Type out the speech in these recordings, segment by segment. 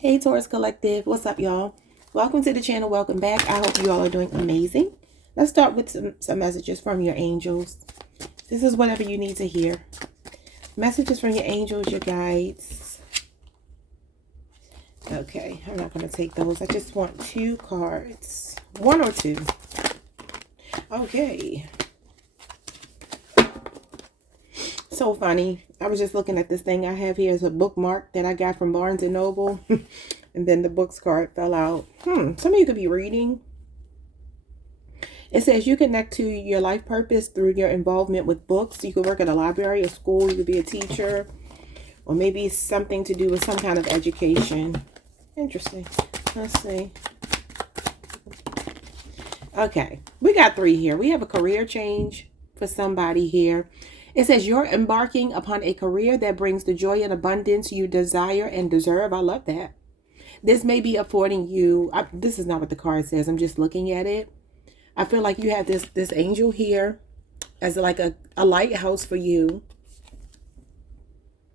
Hey Taurus Collective, what's up y'all? Welcome to the channel, welcome back. I hope you all are doing amazing. Let's start with some messages from your angels. This is whatever you need to hear. Messages from your angels, your guides. Okay, I'm not going to take those. I just want 2 cards. 1 or 2. Okay. So funny. I was just looking at this thing I have here as a bookmark that I got from Barnes & Noble. And then the books card fell out. Some of you could be reading. It says you connect to your life purpose through your involvement with books. You could work at a library, a school. You could be a teacher. Or maybe something to do with some kind of education. Interesting. Let's see. Okay. We got 3 here. We have a career change for somebody here. It says you're embarking upon a career that brings the joy and abundance you desire and deserve. I love that. This may be affording you, this is not what the card says. I'm just looking at it. I feel like you have this angel here as like a lighthouse for you.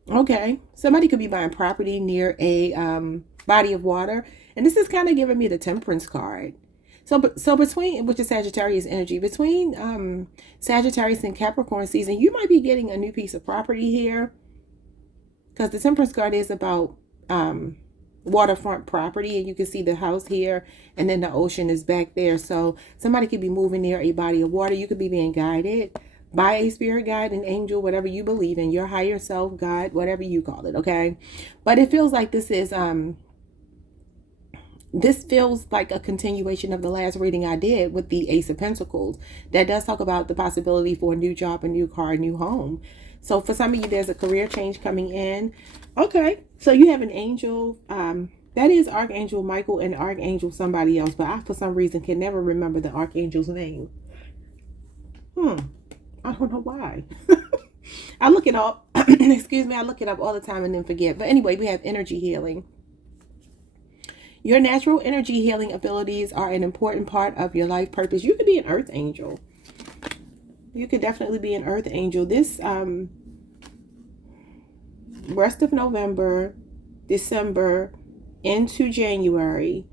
Okay. Somebody could be buying property near a body of water. And this is kind of giving me the Temperance card. So between, which is Sagittarius energy, between Sagittarius and Capricorn season, you might be getting a new piece of property here. Because the Temperance card is about waterfront property. And you can see the house here. And then the ocean is back there. So somebody could be moving near a body of water. You could be being guided by a spirit guide, an angel, whatever you believe in. Your higher self, God, whatever you call it, okay? But it feels like this is... This feels like a continuation of the last reading I did with the Ace of Pentacles. That does talk about the possibility for a new job, a new car, a new home. So for some of you, there's a career change coming in. Okay, so you have an angel. That is Archangel Michael and Archangel somebody else. But I, for some reason, can never remember the Archangel's name. I don't know why. I look it up. Excuse me, I look it up all the time and then forget. But anyway, we have energy healing. Your natural energy healing abilities are an important part of your life purpose. You could be an earth angel. You could definitely be an earth angel. This rest of November, December, into January,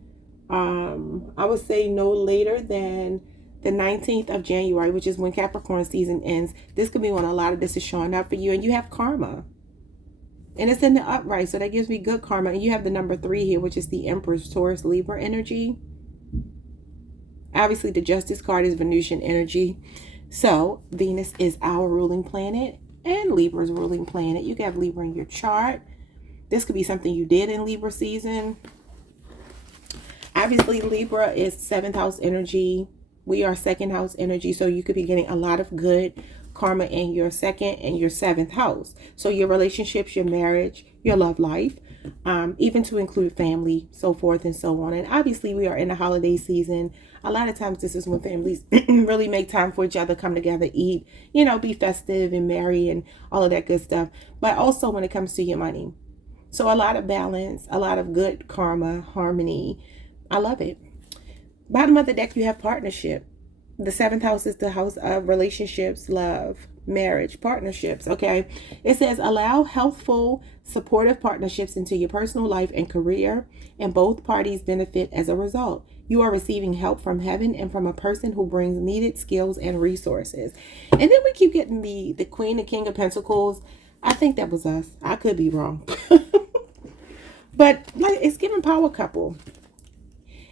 I would say no later than the 19th of January, which is when Capricorn season ends. This could be when a lot of this is showing up for you. And you have karma. And it's in the upright, so that gives me good karma. And you have the number 3 here, which is the Empress, Taurus, Libra energy. Obviously, the Justice card is Venusian energy. So, Venus is our ruling planet and Libra's ruling planet. You can have Libra in your chart. This could be something you did in Libra season. Obviously, Libra is 7th house energy. We are 2nd house energy, so you could be getting a lot of good karma in your 2nd and your 7th house. So your relationships, your marriage, your love life, even to include family, so forth and so on. And obviously we are in the holiday season. A lot of times this is when families really make time for each other, come together, eat, you know, be festive and merry and all of that good stuff. But also when it comes to your money. So a lot of balance, a lot of good karma, harmony. I love it. Bottom of the deck, you have partnership. The 7th house is the house of relationships, love, marriage, partnerships, okay? It says, allow healthful, supportive partnerships into your personal life and career, and both parties benefit as a result. You are receiving help from heaven and from a person who brings needed skills and resources. And then we keep getting the Queen and King of Pentacles. I think that was us. I could be wrong. But like, it's giving power couple.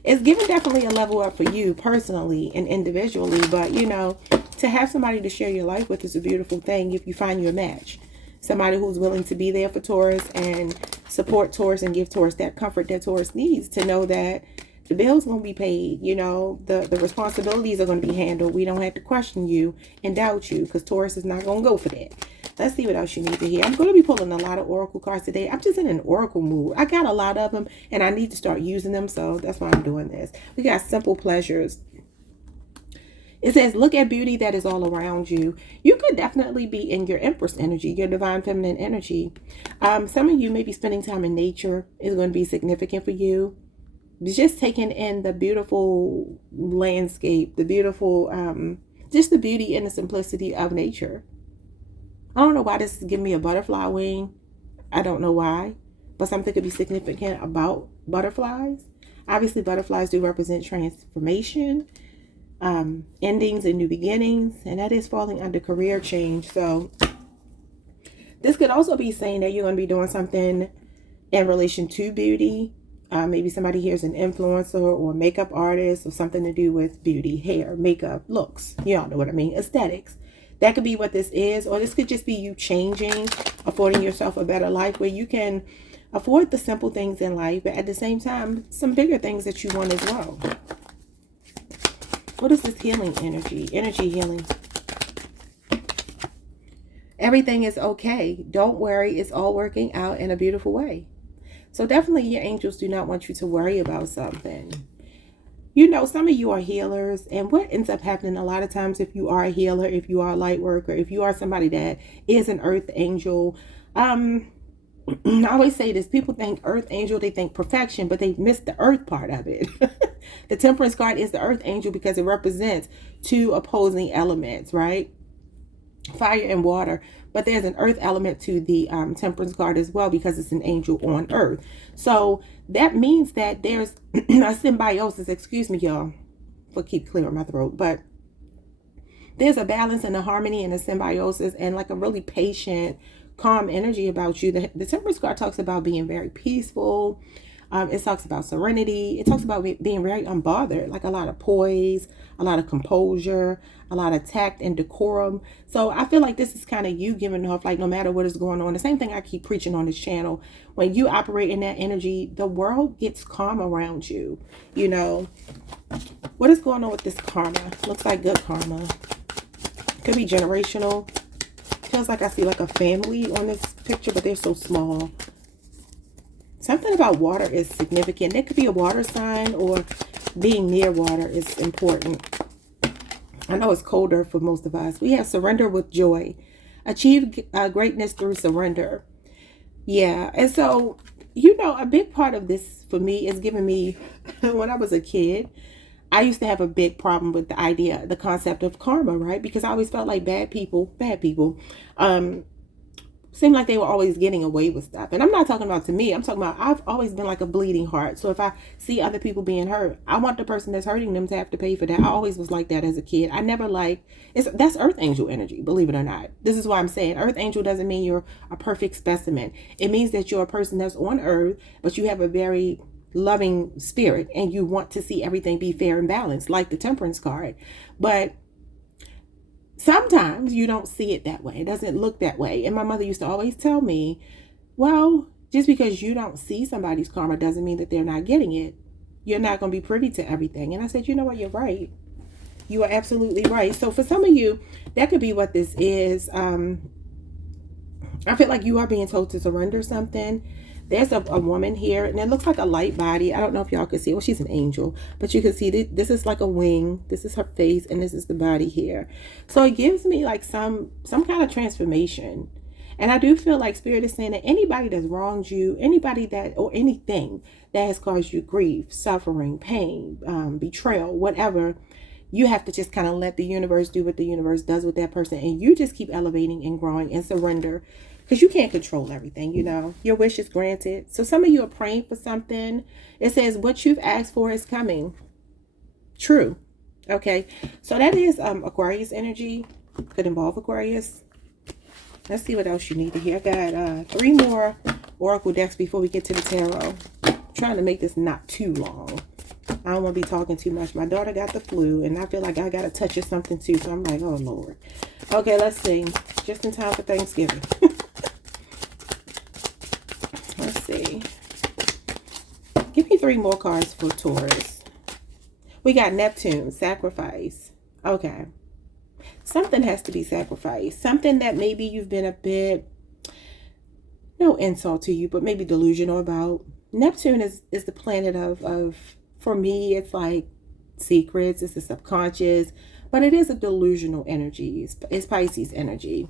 It's giving definitely a level up for you personally and individually. But, you know, to have somebody to share your life with is a beautiful thing if you find your match. Somebody who's willing to be there for Taurus and support Taurus and give Taurus that comfort that Taurus needs to know that the bill's going to be paid. You know, the responsibilities are going to be handled. We don't have to question you and doubt you because Taurus is not going to go for that. Let's see what else you need to hear. I'm going to be pulling a lot of oracle cards today. I'm just in an oracle mood. I got a lot of them and I need to start using them. So that's why I'm doing this. We got simple pleasures. It says, look at beauty that is all around you. You could definitely be in your Empress energy, your divine feminine energy. Some of you may be spending time in nature. Is going to be significant for you. Just taking in the beautiful landscape, the beautiful, just the beauty and the simplicity of nature. I don't know why this is giving me a butterfly wing. I don't know why. but something could be significant about butterflies. Obviously, butterflies do represent transformation, endings and new beginnings, and that is falling under career change. So this could also be saying that you're going to be doing something in relation to beauty. Maybe somebody here is an influencer or makeup artist or something to do with beauty, hair, makeup, looks. Y'all know what I mean. Aesthetics. That could be what this is. Or this could just be you changing, affording yourself a better life where you can afford the simple things in life, but at the same time, some bigger things that you want as well. What is this healing energy? Energy healing. Everything is okay. Don't worry. It's all working out in a beautiful way. So definitely your angels do not want you to worry about something. You know, some of you are healers, and what ends up happening a lot of times, if you are a healer, if you are a light worker, if you are somebody that is an earth angel, I always say this, people think earth angel, they think perfection, but they miss the earth part of it. The temperance card is the earth angel because it represents two opposing elements, right? Fire and water, but there's an earth element to the temperance card as well because it's an angel on earth. So that means that there's a symbiosis, excuse me y'all for keep clearing my throat, but there's a balance and a harmony and a symbiosis and like a really patient, calm energy about you. The temperance card talks about being very peaceful. It talks about serenity. It talks about being very unbothered, like a lot of poise, a lot of composure, a lot of tact and decorum. So I feel like this is kind of you giving off, like, no matter what is going on. The same thing I keep preaching on this channel. When you operate in that energy, the world gets calm around you. You know, what is going on with this karma? Looks like good karma. Could be generational. Feels like I see like a family on this picture, but they're so small. Something about water is significant. It could be a water sign, or being near water is important. I know it's colder for most of us. We have surrender with joy. Achieve greatness through surrender. Yeah. And so, you know, a big part of this for me is giving me, when I was a kid, I used to have a big problem with the idea, the concept of karma, right? Because I always felt like bad people, seemed like they were always getting away with stuff. And I'm not talking about to me. I'm talking about I've always been like a bleeding heart. So if I see other people being hurt, I want the person that's hurting them to have to pay for that. I always was like that as a kid. I never that's earth angel energy, believe it or not. This is why I'm saying earth angel doesn't mean you're a perfect specimen. It means that you're a person that's on earth, but you have a very loving spirit and you want to see everything be fair and balanced, like the temperance card. But sometimes you don't see it that way. It doesn't look that way. And my mother used to always tell me, well, just because you don't see somebody's karma doesn't mean that they're not getting it. You're not going to be privy to everything. And I said, you know what? You're right. You are absolutely right. So for some of you, that could be what this is. I feel like you are being told to surrender something. There's a woman here, and it looks like a light body. I don't know if y'all can see. Well, she's an angel, but you can see this is like a wing. This is her face, and this is the body here. So it gives me like some kind of transformation. And I do feel like Spirit is saying that anybody that's wronged you, anybody that, or anything that has caused you grief, suffering, pain, betrayal, whatever, you have to just kind of let the universe do what the universe does with that person. And you just keep elevating and growing and surrender. Because you can't control everything, you know. Your wish is granted. So some of you are praying for something. It says what you've asked for is coming true. Okay. So that is Aquarius energy. Could involve Aquarius. Let's see what else you need to hear. I got 3 more oracle decks before we get to the tarot. I'm trying to make this not too long. I don't want to be talking too much. My daughter got the flu, and I feel like I got a touch of something too. So I'm like, oh, Lord. Okay, let's see. Just in time for Thanksgiving. Let's see. Give me 3 more cards for Taurus. We got Neptune, sacrifice. Okay. Something has to be sacrificed. Something that maybe you've been a bit, no insult to you, but maybe delusional about. Neptune is the planet of, for me, it's like secrets. It's the subconscious. But it is a delusional energy. It's Pisces energy.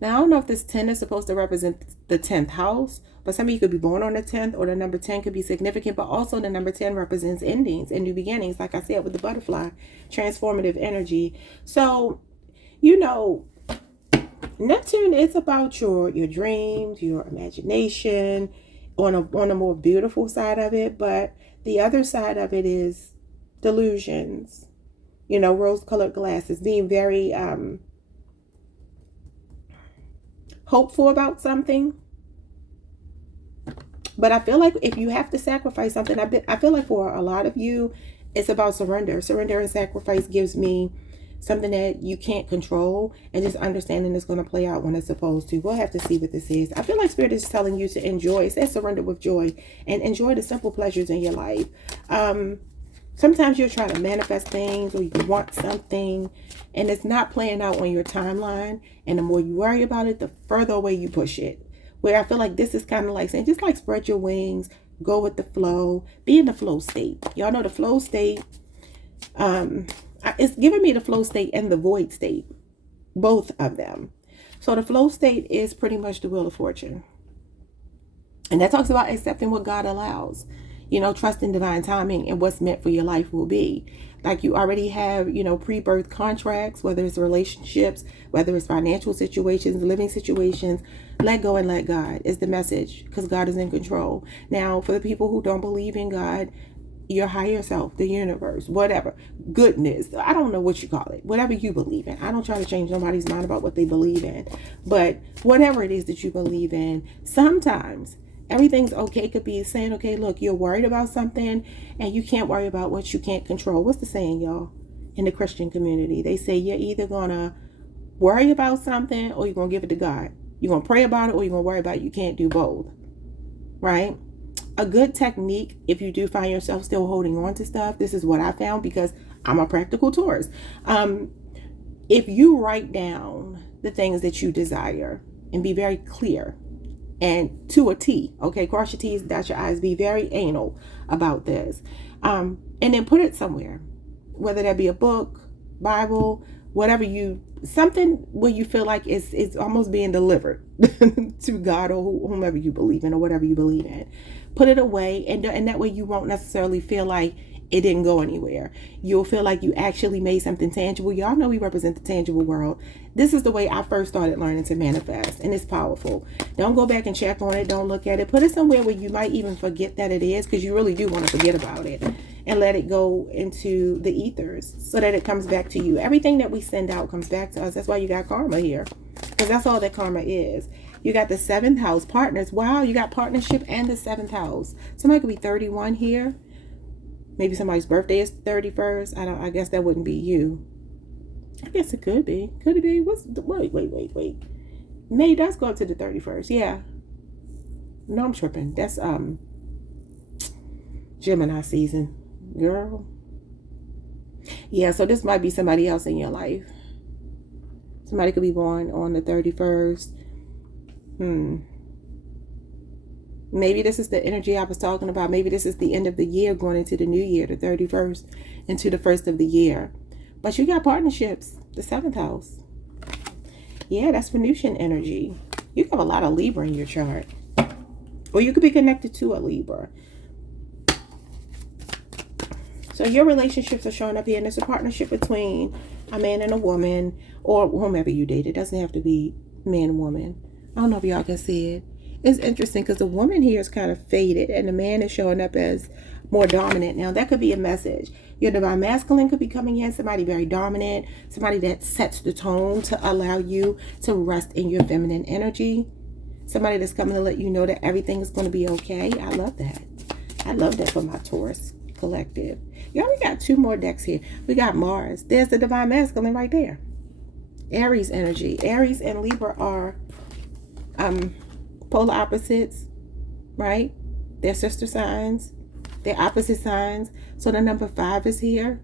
Now, I don't know if this 10 is supposed to represent the 10th house, but some of you could be born on the 10th, or the number 10 could be significant, but also the number 10 represents endings and new beginnings, like I said with the butterfly, transformative energy. So, you know, Neptune is about your dreams, your imagination, on a more beautiful side of it, but the other side of it is delusions. Rose-colored glasses, being very hopeful about something. But I feel like if you have to sacrifice something, I feel like for a lot of you, it's about surrender. Surrender and sacrifice gives me something that you can't control, and just understanding it's going to play out when it's supposed to. We'll have to see what this is. I feel like Spirit is telling you to enjoy. It says surrender with joy and enjoy the simple pleasures in your life. Sometimes you're trying to manifest things, or you want something, and it's not playing out on your timeline. And the more you worry about it, the further away you push it. Where I feel like this is kind of like saying, just like spread your wings, go with the flow, be in the flow state. Y'all know the flow state. It's giving me the flow state and the void state, both of them. So the flow state is pretty much the wheel of fortune. And that talks about accepting what God allows. Trusting divine timing and what's meant for your life will be. Like you already have, pre-birth contracts, whether it's relationships, whether it's financial situations, living situations. Let go and let God is the message, because God is in control. Now, for the people who don't believe in God, your higher self, the universe, whatever, goodness, I don't know what you call it, whatever you believe in. I don't try to change nobody's mind about what they believe in, but whatever it is that you believe in, sometimes everything's okay. Could be saying, okay, look, you're worried about something and you can't worry about what you can't control. What's the saying, y'all? In the Christian community, they say you're either gonna worry about something or you're gonna give it to God. You're gonna pray about it or you're gonna worry about it. You can't do both, right? A good technique, if you do find yourself still holding on to stuff, this is what I found, because I'm a practical Taurus. If you write down the things that you desire and be very clear, and to a T, okay, cross your T's, dot your I's, be very anal about this, and then put it somewhere, whether that be a book, Bible, whatever, something where you feel like it's almost being delivered to God or whomever you believe in or whatever you believe in. Put it away, and that way you won't necessarily feel like it didn't go anywhere. You'll feel like you actually made something tangible. Y'all know we represent the tangible world. This is the way I first started learning to manifest, and it's powerful. Don't go back and check on it. Don't look at it. Put it somewhere where you might even forget that it is, because you really do want to forget about it, and let it go into the ethers so that it comes back to you. Everything that we send out comes back to us. That's why you got karma here, because that's all that karma is. You got the 7th house, partners. Wow, you got partnership and the 7th house. Somebody could be 31 here. Maybe somebody's birthday is 31st. I guess that wouldn't be you. I guess it could be. Could it be? Wait. May does go up to the 31st. Yeah. No, I'm tripping. That's Gemini season. Girl. Yeah, so this might be somebody else in your life. Somebody could be born on the 31st. Maybe this is the energy I was talking about. Maybe this is the end of the year going into the new year, the 31st into the 1st of the year. But you got partnerships, the 7th house. Yeah, that's Venusian energy. You have a lot of Libra in your chart. Or you could be connected to a Libra. So your relationships are showing up here, and it's a partnership between a man and a woman, or whomever you date. It doesn't have to be man and woman. I don't know if y'all can see it. It's interesting because the woman here is kind of faded and the man is showing up as more dominant. Now, that could be a message. Your divine masculine could be coming in, somebody very dominant, somebody that sets the tone to allow you to rest in your feminine energy, somebody that's coming to let you know that everything is going to be okay. I love that. I love that for my Taurus collective. Y'all, we got 2 more decks here. We got Mars. There's the divine masculine right there. Aries energy. Aries and Libra are polar opposites, right? They're sister signs. They're opposite signs. So the number 5 is here.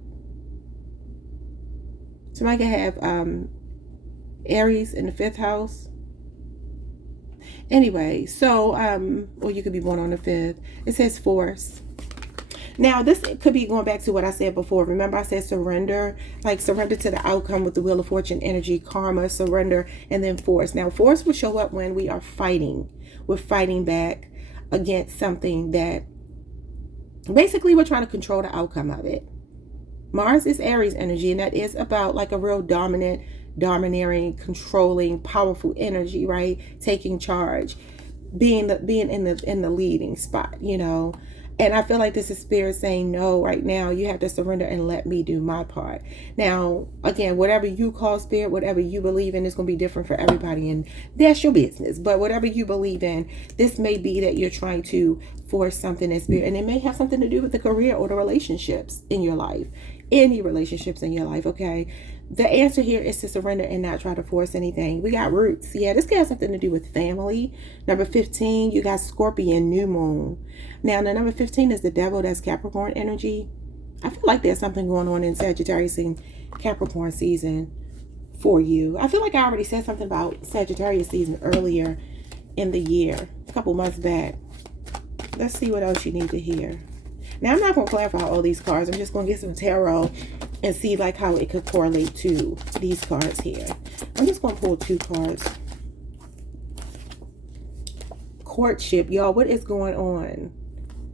Somebody can have Aries in the 5th house. Anyway, so or you could be born on the 5th. It says force. Now, this could be going back to what I said before. Remember, I said surrender, like surrender to the outcome with the Wheel of Fortune energy, karma, surrender, and then force. Now, force will show up when we are fighting. We're fighting back against something that basically we're trying to control the outcome of it. Mars is Aries energy, and that is about like a real dominant, domineering, controlling, powerful energy, right? Taking charge, being in the leading spot, you know. And I feel like this is spirit saying, no, right now you have to surrender and let me do my part. Now, again, whatever you call spirit, whatever you believe in, is going to be different for everybody, and that's your business. But whatever you believe in, this may be that you're trying to force something in spirit, and it may have something to do with the career or the relationships in your life, any relationships in your life. Okay, the answer here is to surrender and not try to force anything. We got roots. Yeah, this has something to do with family. Number 15, you got Scorpion, new moon. Now, the number 15 is the devil. That's Capricorn energy. I feel like there's something going on in Sagittarius and Capricorn season for you. I feel like I already said something about Sagittarius season earlier in the year, a couple months back. Let's see what else you need to hear. Now, I'm not going to clarify all these cards. I'm just going to get some tarot and see like how it could correlate to these cards here. I'm just going to pull 2 cards. Courtship, y'all. What is going on?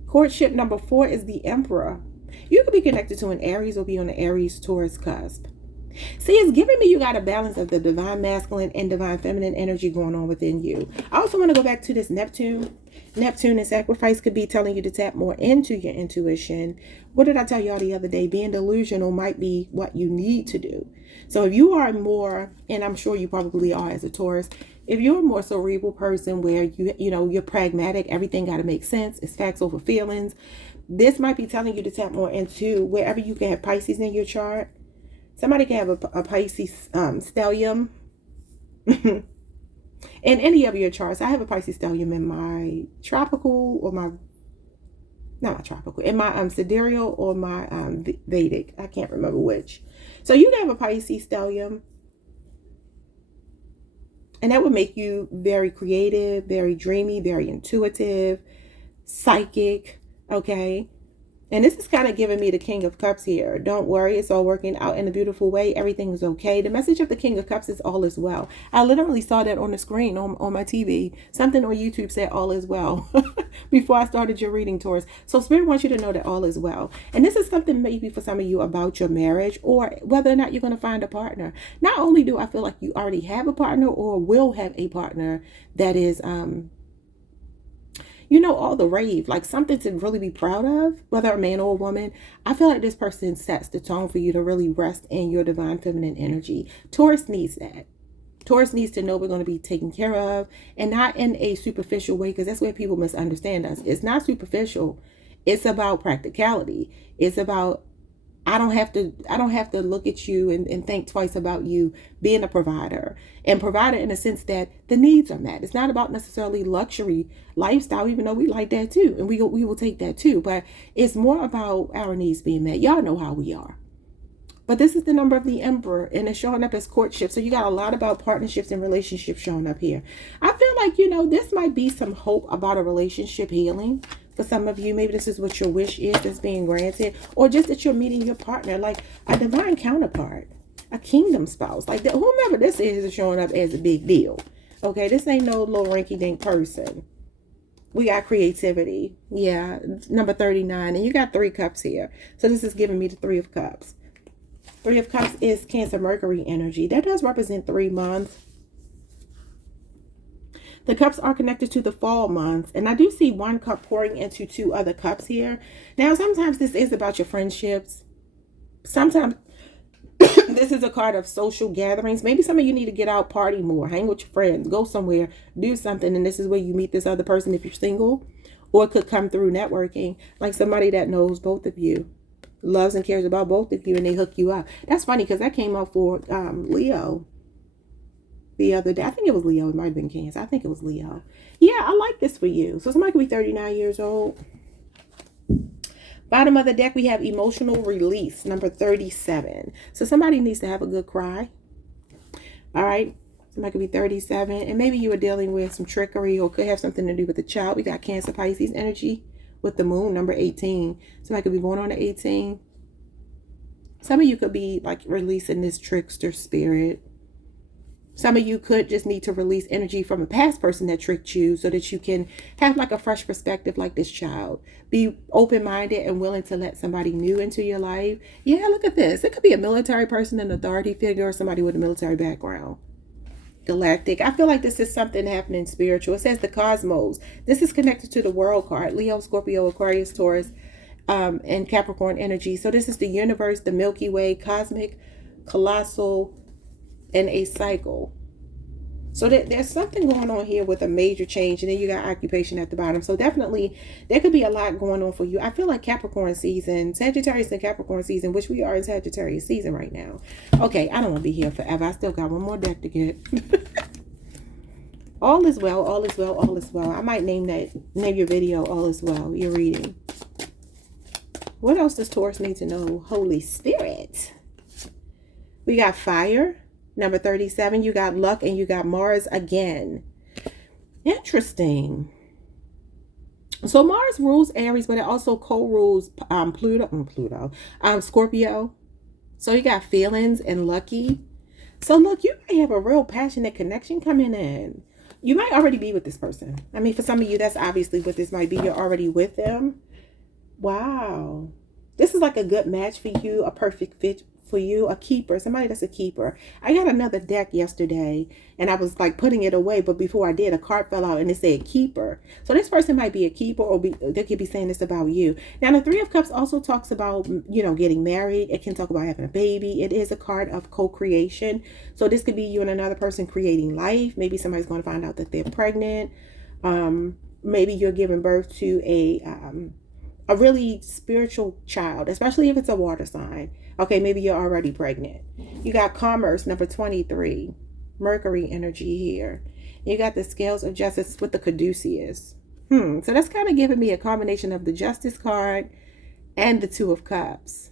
Courtship number 4 is the Emperor. You could be connected to an Aries or be on the Aries-Taurus cusp. See, it's giving me you got a balance of the divine masculine and divine feminine energy going on within you. I also want to go back to this Neptune. Neptune and sacrifice could be telling you to tap more into your intuition. What did I tell y'all the other day? Being delusional might be what you need to do. So if you are more, and I'm sure you probably are as a Taurus, if you're a more cerebral person where you're pragmatic, everything got to make sense, it's facts over feelings, this might be telling you to tap more into wherever you can have Pisces in your chart. Somebody can have a Pisces stellium in any of your charts. I have a Pisces stellium in my tropical or not my tropical, in my sidereal or my Vedic. I can't remember which. So you can have a Pisces stellium, and that would make you very creative, very dreamy, very intuitive, psychic, okay? And this is kind of giving me the King of Cups here. Don't worry, it's all working out in a beautiful way. Everything is okay. The message of the King of Cups is all is well. I literally saw that on the screen on my TV. Something on YouTube said all is well before I started your reading, Taurus. So Spirit wants you to know that all is well. And this is something maybe for some of you about your marriage or whether or not you're going to find a partner. Not only do I feel like you already have a partner or will have a partner that is all the rave, like something to really be proud of, whether a man or a woman. I feel like this person sets the tone for you to really rest in your divine feminine energy. Taurus needs that. Taurus needs to know we're going to be taken care of, and not in a superficial way, because that's where people misunderstand us. It's not superficial. It's about practicality. It's about I don't have to look at you and think twice about you being a provider, and provider in the sense that the needs are met. It's not about necessarily luxury lifestyle, even though we like that too, and we will take that too. But it's more about our needs being met. Y'all know how we are. But this is the number of the Emperor, and it's showing up as courtship. So you got a lot about partnerships and relationships showing up here. I feel like, this might be some hope about a relationship healing. For some of you, maybe this is what your wish is that's being granted, or just that you're meeting your partner, like a divine counterpart, a kingdom spouse, like that, whomever this is showing up as a big deal. Okay, this ain't no little rinky-dink person. We got creativity. Yeah, number 39, and you got 3 cups here. So this is giving me the 3 of cups. 3 of cups is Cancer Mercury energy. That does represent 3 months. The cups are connected to the fall months. And I do see 1 cup pouring into 2 other cups here. Now, sometimes this is about your friendships. Sometimes this is a card of social gatherings. Maybe some of you need to get out, party more, hang with your friends, go somewhere, do something. And this is where you meet this other person if you're single. Or it could come through networking, like somebody that knows both of you, loves and cares about both of you, and they hook you up. That's funny because that came out for Leo the other day. I think it was Leo. It might have been Cancer. I think it was Leo. Yeah, I like this for you. So somebody could be 39 years old. Bottom of the deck, we have emotional release, number 37. So somebody needs to have a good cry. All right. Somebody could be 37. And maybe you were dealing with some trickery or could have something to do with the child. We got Cancer Pisces energy with the moon, number 18. Somebody could be born on the 18. Some of you could be like releasing this trickster spirit. Some of you could just need to release energy from a past person that tricked you so that you can have like a fresh perspective like this child. Be open-minded and willing to let somebody new into your life. Yeah, look at this. It could be a military person, an authority figure, or somebody with a military background. Galactic. I feel like this is something happening spiritual. It says the cosmos. This is connected to the world card. Leo, Scorpio, Aquarius, Taurus, and Capricorn energy. So this is the universe, the Milky Way, cosmic, colossal, and a cycle. So there's something going on here with a major change, and then you got occupation at the bottom. So definitely there could be a lot going on for you. I feel like Capricorn season, Sagittarius and Capricorn season, which we are in Sagittarius season right now. Okay, I don't want to be here forever. I still got one more deck to get. All is well, all is well, all is well. I might name your video All Is Well, your reading. What else does Taurus need to know? Holy Spirit. We got fire. Number 37, you got luck, and you got Mars again. Interesting. So Mars rules Aries, but it also co-rules Scorpio. So you got feelings and lucky. So look, you may have a real passionate connection coming in. You might already be with this person. I mean, for some of you, that's obviously what this might be. You're already with them. Wow. This is like a good match for you, a perfect fit for you, a keeper, somebody that's a keeper. I got another deck yesterday and I was like putting it away, but before I did, a card fell out and it said keeper. So this person might be a keeper, or they could be saying this about you. Now the Three of Cups also talks about, you know, getting married. It can talk about having a baby. It is a card of co-creation. So this could be you and another person creating life. Maybe somebody's going to find out that they're pregnant. Maybe you're giving birth to a really spiritual child, especially if it's a water sign. Okay, maybe you're already pregnant. You got commerce, number 23. Mercury energy here. You got the scales of justice with the caduceus. So that's kind of giving me a combination of the justice card and the Two of Cups.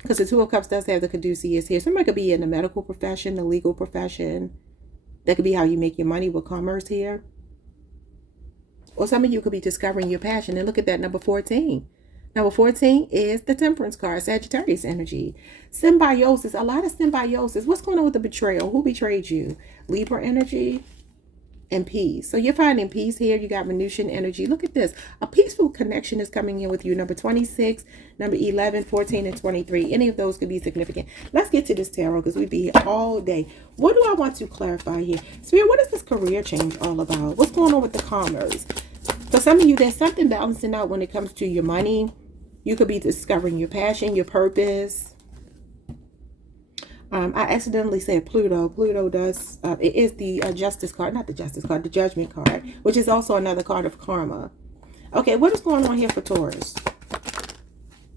Because the Two of Cups does have the caduceus here. Somebody could be in the medical profession, the legal profession. That could be how you make your money with commerce here. Or some of you could be discovering your passion. And look at that, number 14. Number 14 is the Temperance card, Sagittarius energy. Symbiosis, a lot of symbiosis. What's going on with the betrayal? Who betrayed you? Libra energy and peace. So you're finding peace here. You got Venusian energy. Look at this. A peaceful connection is coming in with you. Number 26, number 11, 14, and 23. Any of those could be significant. Let's get to this tarot because we'd be here all day. What do I want to clarify here? Spirit, what is this career change all about? What's going on with the commerce? For some of you, there's something balancing out when it comes to your money. You could be discovering your passion, your purpose. I accidentally said Pluto. Pluto does, it is the justice card, not the justice card, the judgment card, which is also another card of karma. Okay, what is going on here for Taurus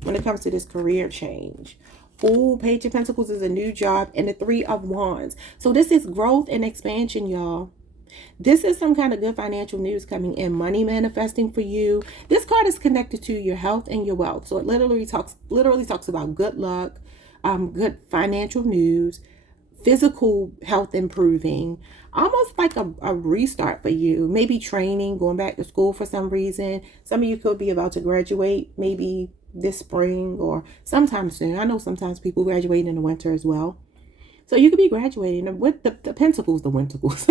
when it comes to this career change? Oh, Page of Pentacles is a new job, and the Three of Wands. So this is growth and expansion, y'all. This is some kind of good financial news coming in, money manifesting for you. This card is connected to your health and your wealth. So it literally talks about good luck, good financial news, physical health improving, almost like a restart for you. Maybe training, going back to school for some reason. Some of you could be about to graduate maybe this spring or sometime soon. I know sometimes people graduate in the winter as well. So you could be graduating with the pentacles, the wintacles.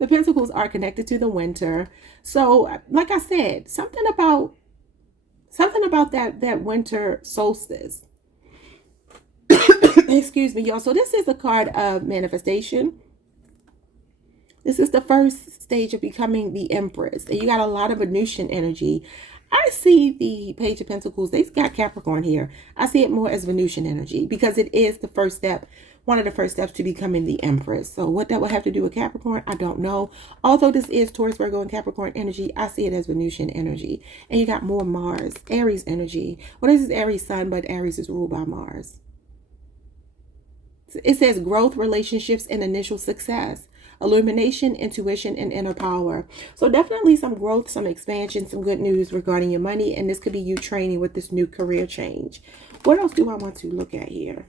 The pentacles are connected to the winter. So like I said, something about that winter solstice. Excuse me, y'all. So this is a card of manifestation. This is the first stage of becoming the Empress. And you got a lot of Venusian energy. I see the Page of Pentacles. They've got Capricorn here. I see it more as Venusian energy because it is the first step, one of the first steps to becoming the Empress. So what that would have to do with Capricorn, I don't know. Although this is Taurus, Virgo, and Capricorn energy, I see it as Venusian energy. And you got more Mars, Aries energy. Well, this is Aries sun, but Aries is ruled by Mars. It says growth, relationships, and initial success. Illumination, intuition, and inner power. So definitely some growth, some expansion, some good news regarding your money. And this could be you training with this new career change. What else do I want to look at here?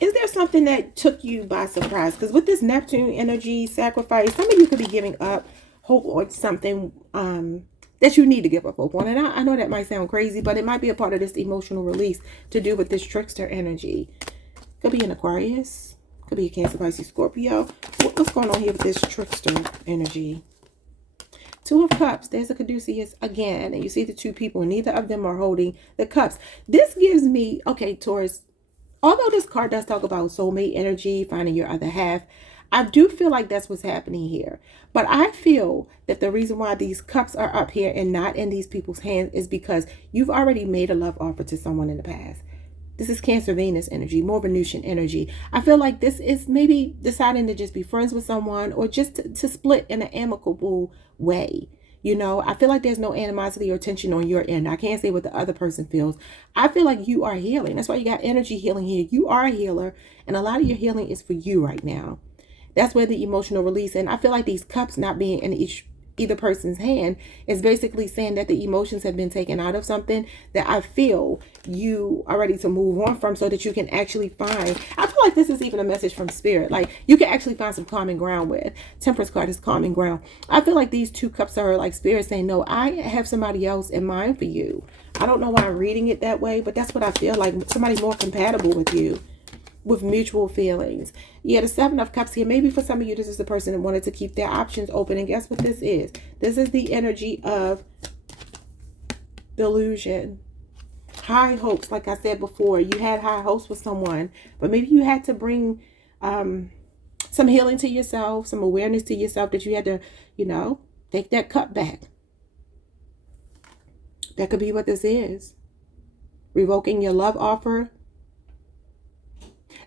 Is there something that took you by surprise? Because with this Neptune energy, sacrifice, some of you could be giving up hope or something that you need to give up hope on. And I know that might sound crazy, but it might be a part of this emotional release to do with this trickster energy. Could be an Aquarius. Could be a Cancer, Pisces, Scorpio. What's going on here with this trickster energy? Two of Cups. There's a Caduceus again. And you see the two people. Neither of them are holding the cups. This gives me, okay, Taurus, although this card does talk about soulmate energy, finding your other half, I do feel like that's what's happening here. But I feel that the reason why these cups are up here and not in these people's hands is because you've already made a love offer to someone in the past. This is Cancer Venus energy, more Venusian energy. I feel like this is maybe deciding to just be friends with someone or just to split in an amicable way. You know, I feel like there's no animosity or tension on your end. I can't say what the other person feels. I feel like you are healing. That's why you got energy healing here. You are a healer, and a lot of your healing is for you right now. That's where the emotional release, and I feel like these cups not being in either person's hand is basically saying that the emotions have been taken out of something that I feel you are ready to move on from, so that you can actually find, I feel like this is even a message from spirit, like you can actually find some common ground with. Temperance card is common ground. I feel like these two cups are like spirit saying, no, I have somebody else in mind for you. I don't know why I'm reading it that way, but that's what I feel like. Somebody more compatible with you, with mutual feelings. Yeah, the Seven of Cups here. Maybe for some of you, this is the person that wanted to keep their options open. And guess what this is? This is the energy of delusion. High hopes. Like I said before, you had high hopes with someone, but maybe you had to bring some healing to yourself, some awareness to yourself that you had to, you know, take that cup back. That could be what this is. Revoking your love offer.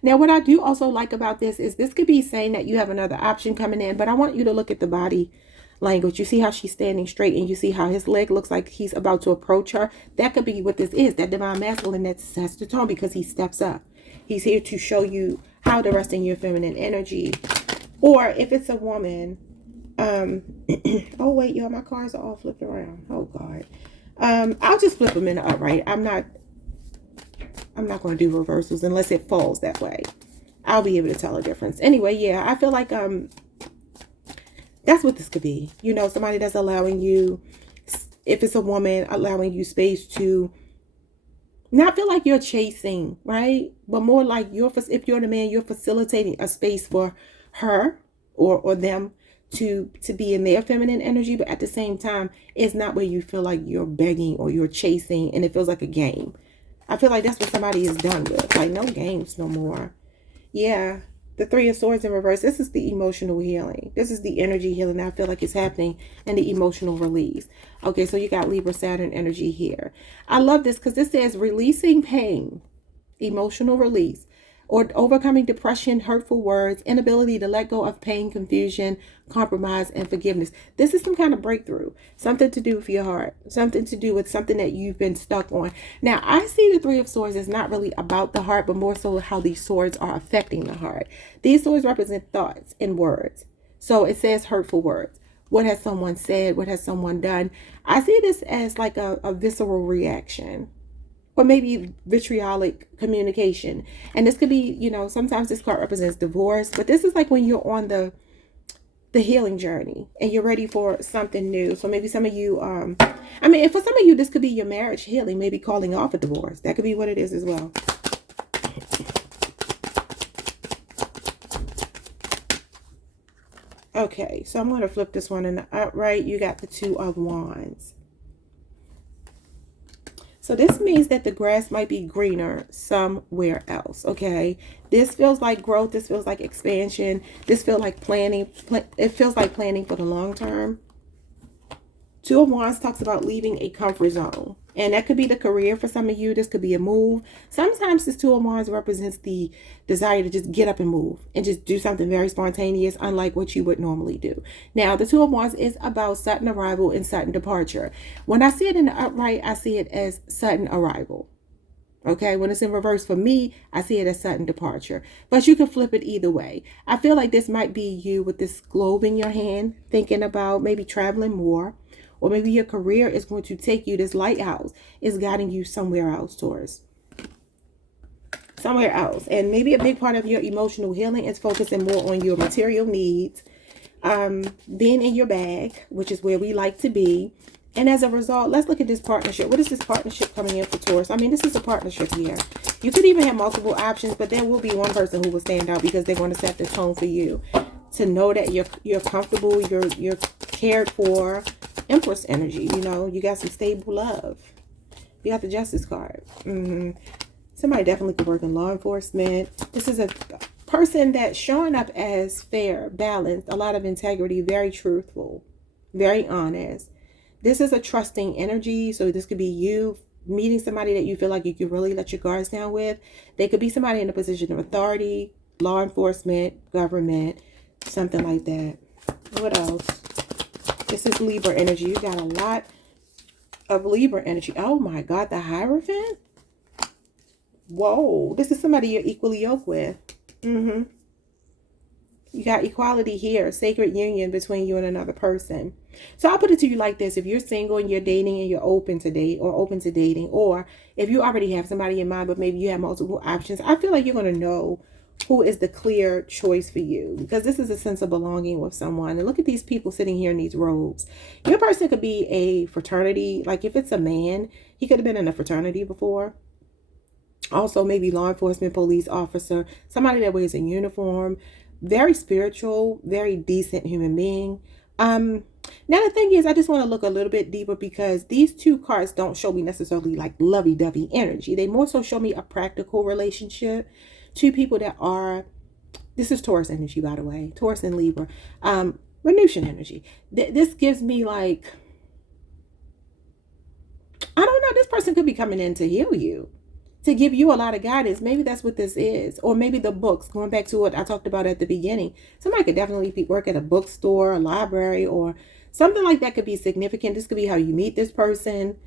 Now, what I do also like about this is this could be saying that you have another option coming in, but I want you to look at the body language. You see how she's standing straight, and you see how his leg looks like he's about to approach her. That could be what this is, that divine masculine that sets the tone, because he steps up. He's here to show you how to rest in your feminine energy. Or if it's a woman, oh wait, y'all, my cards are all flipped around. Oh God. I'll just flip them in the upright. I'm not going to do reversals unless it falls that way. I'll be able to tell a difference. Anyway, yeah, I feel like that's what this could be. You know, somebody that's allowing you, if it's a woman, allowing you space to not feel like you're chasing, right? But more like if you're the man, you're facilitating a space for her or them to be in their feminine energy. But at the same time, it's not where you feel like you're begging or you're chasing and it feels like a game. I feel like that's what somebody is done with. Like, no games no more. Yeah. The Three of Swords in reverse. This is the emotional healing. This is the energy healing that I feel like is happening and the emotional release. Okay, so you got Libra, Saturn energy here. I love this because this says releasing pain, emotional release, or overcoming depression, hurtful words, inability to let go of pain, confusion, compromise, and forgiveness. This is some kind of breakthrough, something to do with your heart, something to do with something that you've been stuck on. Now, I see the Three of Swords is not really about the heart, but more so how these swords are affecting the heart. These swords represent thoughts and words. So it says hurtful words. What has someone said? What has someone done? I see this as like a visceral reaction, or maybe vitriolic communication. And this could be, you know, sometimes this card represents divorce, but this is like when you're on the healing journey and you're ready for something new. So maybe some of you, I mean, for some of you, this could be your marriage healing, maybe calling off a divorce. That could be what it is as well. Okay, so I'm going to flip this one in the upright. You got the Two of Wands. So this means that the grass might be greener somewhere else, okay? This feels like growth. This feels like expansion. This feels like planning. It feels like planning for the long term. Two of Wands talks about leaving a comfort zone. And that could be the career for some of you. This could be a move. Sometimes this Two of Wands represents the desire to just get up and move and just do something very spontaneous, unlike what you would normally do. Now, the Two of Wands is about sudden arrival and sudden departure. When I see it in the upright, I see it as sudden arrival. Okay, when it's in reverse for me, I see it as sudden departure. But you can flip it either way. I feel like this might be you with this globe in your hand, thinking about maybe traveling more. Or maybe your career is going to take you, this lighthouse is guiding you somewhere else, Taurus. Somewhere else. And maybe a big part of your emotional healing is focusing more on your material needs, being in your bag, which is where we like to be, And as a result, let's look at this partnership. What is this partnership coming in for Taurus? I mean, this is a partnership here. You could even have multiple options, but there will be one person who will stand out because they're going to set the tone for you. To know that you're comfortable, you're cared for. Empress energy, you know, you got some stable love. You got the Justice card. Somebody definitely could work in law enforcement. This is a person that's showing up as fair, balanced, a lot of integrity, very truthful, very honest. This is a trusting energy. So this could be you meeting somebody that you feel like you could really let your guards down with. They could be somebody in a position of authority, law enforcement, government, something like that. What else? This is Libra energy. You got a lot of Libra energy. Oh my God, the Hierophant. Whoa, this is somebody you're equally yoked with. You got equality here, sacred union between you and another person. So I'll put it to you like this. If you're single and you're dating and you're open to date or open to dating, or if you already have somebody in mind, but maybe you have multiple options, I feel like you're going to know who is the clear choice for you, because this is a sense of belonging with someone. And look at these people sitting here in these robes. Your person could be a fraternity. Like if it's a man, he could have been in a fraternity before. Also maybe law enforcement, police officer, somebody that wears a uniform, very spiritual, very decent human being. Now the thing is, I just want to look a little bit deeper, because these two cards don't show me necessarily like lovey-dovey energy. They more so show me a practical relationship. Two people that are, this is Taurus energy, by the way, Taurus and Libra, Venusian energy. This gives me like, I don't know, this person could be coming in to heal you, to give you a lot of guidance. Maybe that's what this is. Or maybe the books, going back to what I talked about at the beginning. Somebody could definitely work at a bookstore, a library, or something like that could be significant. This could be how you meet this person.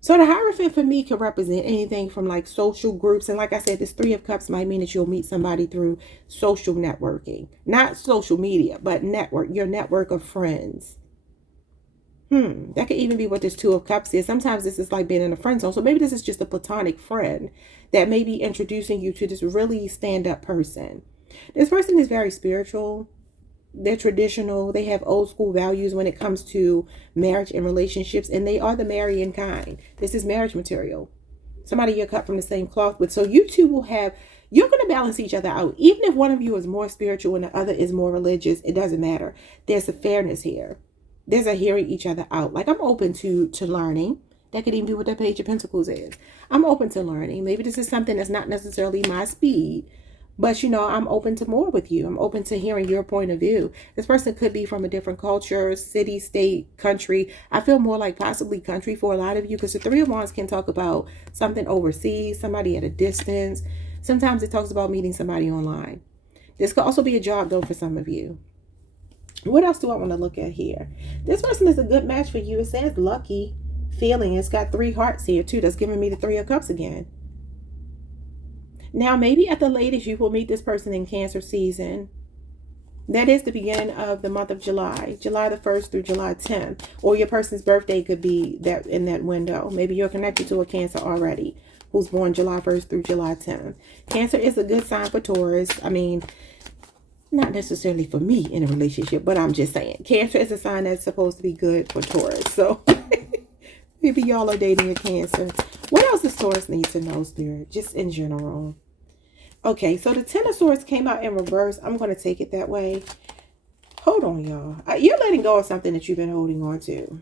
So the Hierophant for me could represent anything from like social groups. And like I said, this Three of Cups might mean that you'll meet somebody through social networking. Not social media, but your network of friends. That could even be what this Two of Cups is. Sometimes this is like being in a friend zone. So maybe this is just a platonic friend that may be introducing you to this really stand-up person. This person is very spiritual. They're traditional. They have old school values when it comes to marriage and relationships, and they are the marrying kind. This is marriage material. Somebody you're cut from the same cloth with. So you two will have, you're going to balance each other out. Even if one of you is more spiritual and the other is more religious, it doesn't matter. There's a fairness here. There's a hearing each other out. Like I'm open to learning. That could even be what the Page of Pentacles is. I'm open to learning. Maybe this is something that's not necessarily my speed, but you know, I'm open to more with you. I'm open to hearing your point of view. This person could be from a different culture, city, state, country. I feel more like possibly country for a lot of you, because the Three of Wands can talk about something overseas, somebody at a distance. Sometimes it talks about meeting somebody online. This could also be a job though for some of you. What else do I want to look at here? This person is a good match for you. It says lucky feeling. It's got 3 hearts here too. That's giving me the 3 of Cups again. Now, maybe at the latest, you will meet this person in Cancer season. That is the beginning of the month of July. July the 1st through July 10th. Or your person's birthday could be that in that window. Maybe you're connected to a Cancer already who's born July 1st through July 10th. Cancer is a good sign for Taurus. I mean, not necessarily for me in a relationship, but I'm just saying. Cancer is a sign that's supposed to be good for Taurus. So maybe y'all are dating a Cancer. What else does Taurus need to know, Spirit? Just in general. Okay, so the Ten of Swords came out in reverse. I'm going to take it that way. Hold on, y'all. You're letting go of something that you've been holding on to.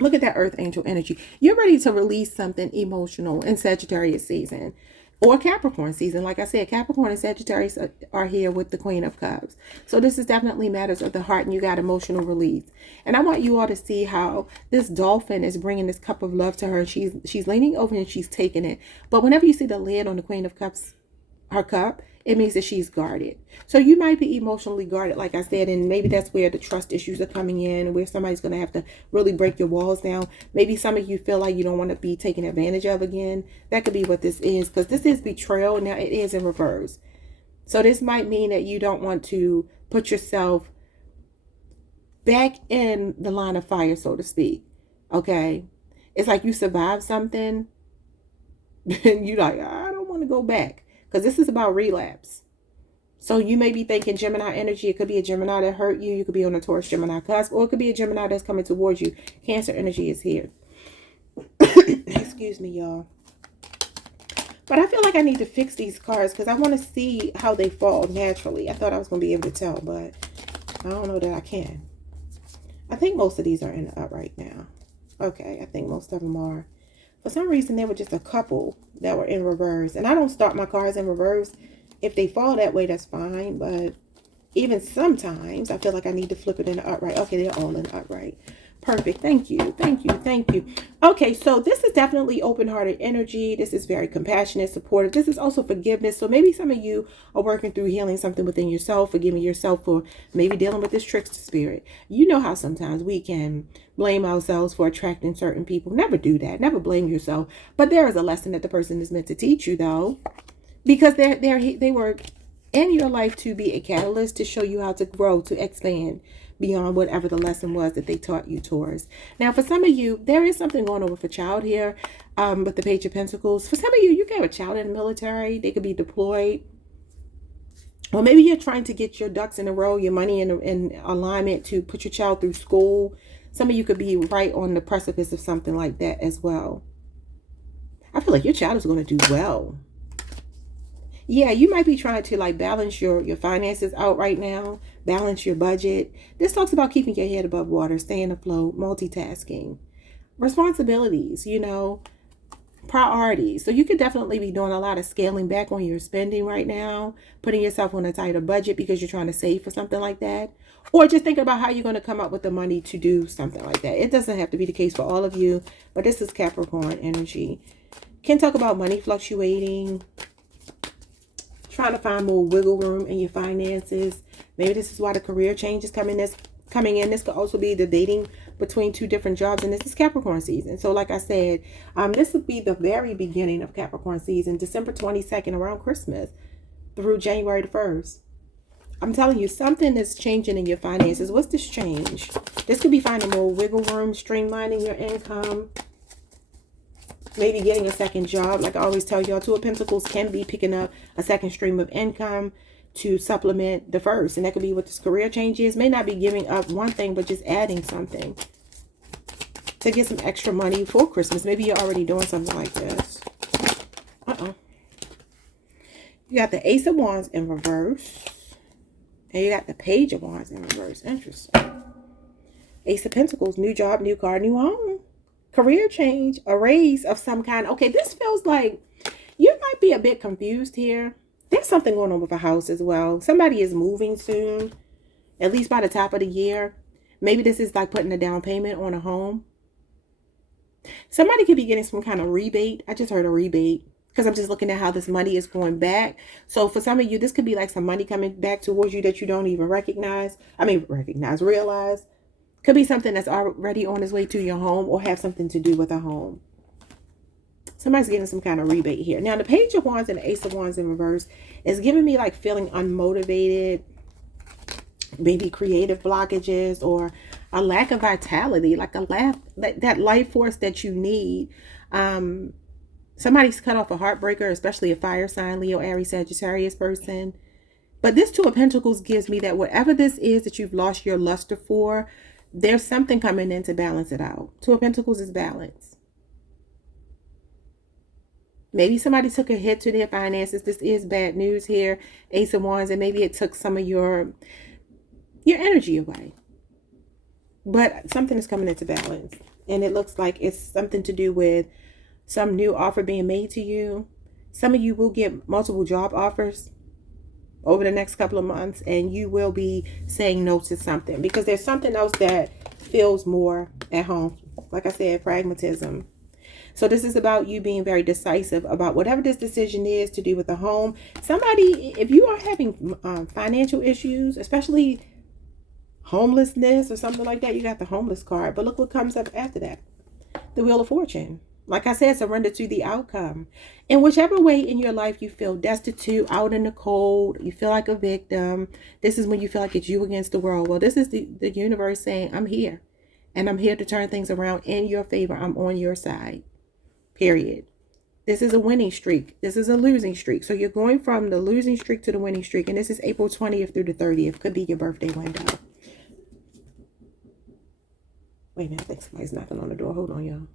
Look at that Earth Angel energy. You're ready to release something emotional in Sagittarius season. Or Capricorn season. Like I said, Capricorn and Sagittarius are here with the Queen of Cups. So this is definitely matters of the heart, and you got emotional release. And I want you all to see how this dolphin is bringing this cup of love to her. She's leaning over and she's taking it. But whenever you see the lid on the Queen of Cups, her cup, it means that she's guarded. So you might be emotionally guarded, like I said, and maybe that's where the trust issues are coming in, where somebody's going to have to really break your walls down. Maybe some of you feel like you don't want to be taken advantage of again. That could be what this is, because this is betrayal. Now it is in reverse. So this might mean that you don't want to put yourself back in the line of fire, so to speak. Okay. It's like you survived something and you're like, I don't want to go back. Because this is about relapse. So you may be thinking Gemini energy. It could be a Gemini that hurt you. You could be on a Taurus Gemini cusp, or it could be a Gemini that's coming towards you. Cancer energy is here. Excuse me, y'all. But I feel like I need to fix these cards because I want to see how they fall naturally. I thought I was going to be able to tell, but I don't know that I can. I think most of these are in the upright now. Okay, I think most of them are. For some reason, there were just a couple that were in reverse. And I don't start my cards in reverse. If they fall that way, that's fine. But even sometimes, I feel like I need to flip it in the upright. Okay, they're all in the upright. Perfect. Thank you. Thank you. Thank you. Okay, so this is definitely open-hearted energy. This is very compassionate, supportive. This is also forgiveness. So maybe some of you are working through healing something within yourself, forgiving yourself for maybe dealing with this trickster spirit. You know how sometimes we can blame ourselves for attracting certain people. Never do that. Never blame yourself. But there is a lesson that the person is meant to teach you, though, because they were in your life to be a catalyst to show you how to grow, to expand beyond whatever the lesson was that they taught you, Taurus. Now, for some of you, there is something going on with a child here with the Page of Pentacles. For some of you, you can have a child in the military. They could be deployed. Or maybe you're trying to get your ducks in a row, your money in alignment to put your child through school. Some of you could be right on the precipice of something like that as well. I feel like your child is going to do well. Yeah, you might be trying to like balance your finances out right now, balance your budget. This talks about keeping your head above water, staying afloat, multitasking, responsibilities, you know, priorities. So you could definitely be doing a lot of scaling back on your spending right now, putting yourself on a tighter budget because you're trying to save for something like that. Or just thinking about how you're going to come up with the money to do something like that. It doesn't have to be the case for all of you, but this is Capricorn energy. Can talk about money fluctuating, trying to find more wiggle room in your finances. Maybe this is why the career change is coming in. This could also be the dating between two different jobs, and this is Capricorn season. So like I said, this would be the very beginning of Capricorn season, December 22nd, around Christmas through January the 1st. I'm telling you, something is changing in your finances. What's this change? This could be finding more wiggle room, streamlining your income, maybe getting a second job. Like I always tell y'all, Two of Pentacles can be picking up a second stream of income to supplement the first. And that could be what this career change is. May not be giving up one thing, but just adding something to get some extra money for Christmas. Maybe you're already doing something like this. You got the Ace of Wands in reverse. And you got the Page of Wands in reverse. Interesting. Ace of Pentacles, new job, new car, new home. Career change, a raise of some kind. Okay, this feels like you might be a bit confused here. There's something going on with a house as well. Somebody is moving soon, at least by the top of the year. Maybe this is like putting a down payment on a home. Somebody could be getting some kind of rebate. I just heard a rebate because I'm just looking at how this money is going back. So for some of you, this could be like some money coming back towards you that you don't even realize. Could be something that's already on its way to your home or have something to do with a home. Somebody's getting some kind of rebate here. Now, the Page of Wands and the Ace of Wands in reverse is giving me like feeling unmotivated, maybe creative blockages or a lack of vitality, like that life force that you need. Somebody's cut off a heartbreaker, especially a fire sign, Leo, Aries, Sagittarius person. But this Two of Pentacles gives me that whatever this is that you've lost your luster for, there's something coming in to balance it out. Two of Pentacles is balance. Maybe somebody took a hit to their finances. This is bad news here. Ace of Wands, and maybe it took some of your energy away. But something is coming into balance. And it looks like it's something to do with some new offer being made to you. Some of you will get multiple job offers over the next couple of months, and you will be saying no to something because there's something else that feels more at home. Like I said, pragmatism. So this is about you being very decisive about whatever this decision is to do with the home. Somebody, if you are having financial issues, especially homelessness or something like that, you got the homeless card. But look what comes up after that. The Wheel of Fortune. Like I said, surrender to the outcome. In whichever way in your life you feel destitute, out in the cold, you feel like a victim, this is when you feel like it's you against the world. Well, this is the universe saying, I'm here. And I'm here to turn things around in your favor. I'm on your side. Period. This is a winning streak. This is a losing streak. So you're going from the losing streak to the winning streak. And this is April 20th through the 30th. Could be your birthday window. Wait a minute. I think somebody's knocking on the door. Hold on, y'all.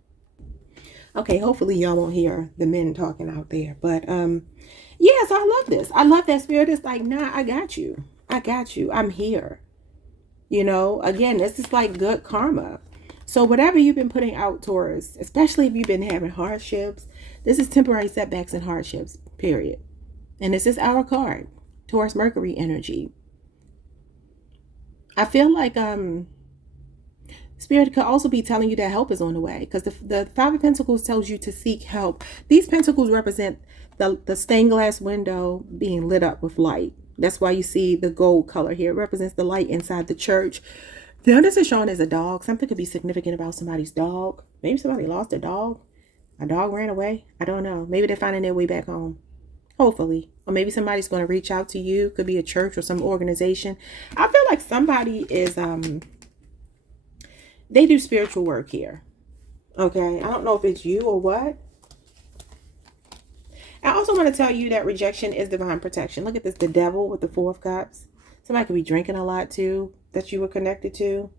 Okay, hopefully y'all won't hear the men talking out there. But yes, I love this. I love that Spirit is like, nah, I got you. I got you. I'm here. You know, again, this is like good karma. So whatever you've been putting out, Taurus, especially if you've been having hardships, this is temporary setbacks and hardships, period. And this is our card, Taurus Mercury energy. I feel like Spirit could also be telling you that help is on the way, because the Five of Pentacles tells you to seek help. These pentacles represent the stained glass window being lit up with light. That's why you see the gold color here. It represents the light inside the church. The other is shown as a dog. Something could be significant about somebody's dog. Maybe somebody lost a dog. A dog ran away. I don't know. Maybe they're finding their way back home. Hopefully. Or maybe somebody's going to reach out to you. Could be a church or some organization. I feel like somebody is, they do spiritual work here. Okay. I don't know if it's you or what. I also want to tell you that rejection is divine protection. Look at this. The devil with the Four of Cups. Somebody could be drinking a lot too, that you were connected to.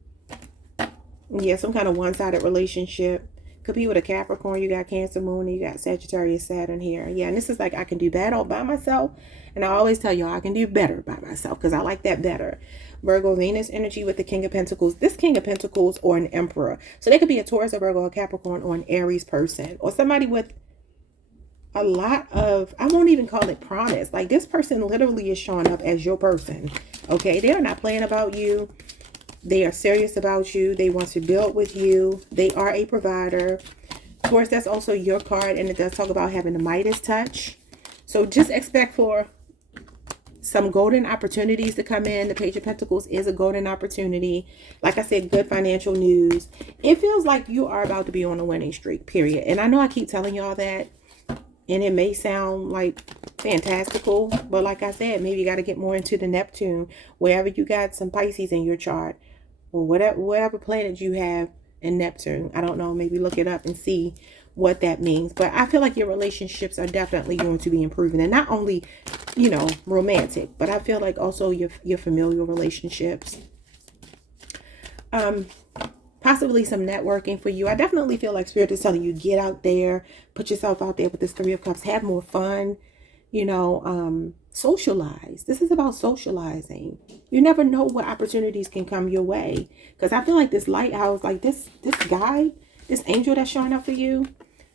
Yeah, some kind of one-sided relationship. Could be with a Capricorn. You got Cancer Moon. You got Sagittarius Saturn here. Yeah, and this is like, I can do that all by myself. And I always tell y'all I can do better by myself, because I like that better. Virgo Venus energy with the King of Pentacles. This King of Pentacles or an Emperor. So they could be a Taurus, a Virgo, a Capricorn, or an Aries person. Or somebody with a lot of, I won't even call it promise. Like, this person literally is showing up as your person. Okay, they are not playing about you. They are serious about you. They want to build with you. They are a provider. Of course, that's also your card, and it does talk about having the Midas touch. So just expect for some golden opportunities to come in. The Page of Pentacles is a golden opportunity. Like I said, good financial news. It feels like you are about to be on a winning streak, period. And I know I keep telling y'all that, and it may sound like fantastical, but like I said, maybe you got to get more into the Neptune, wherever you got some Pisces in your chart, or whatever planet you have in Neptune. I don't know, maybe look it up and see what that means. But I feel like your relationships are definitely going to be improving, and not only, you know, romantic, but I feel like also your familial relationships. Possibly some networking for you. I definitely feel like Spirit is telling you, get out there, put yourself out there with this Three of Cups, have more fun, you know, socialize. This is about socializing. You never know what opportunities can come your way. Because I feel like this lighthouse, like this guy, this angel that's showing up for you,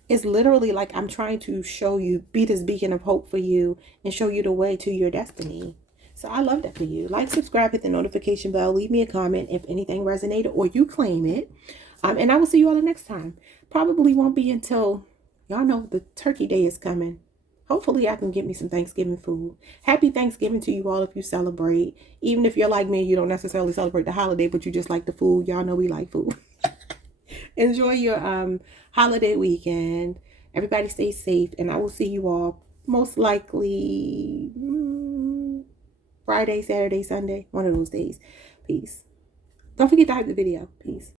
is literally like, I'm trying to show you, be this beacon of hope for you and show you the way to your destiny. So I love that for you. Like, subscribe, hit the notification bell, leave me a comment if anything resonated or you claim it. And I will see you all the next time. Probably won't be until, y'all know, the turkey day is coming. Hopefully I can get me some Thanksgiving food. Happy Thanksgiving to you all if you celebrate. Even if you're like me, you don't necessarily celebrate the holiday, but you just like the food. Y'all know we like food. Enjoy your holiday weekend. Everybody stay safe, and I will see you all most likely Friday, Saturday, Sunday, one of those days. Peace. Don't forget to like the video. Peace.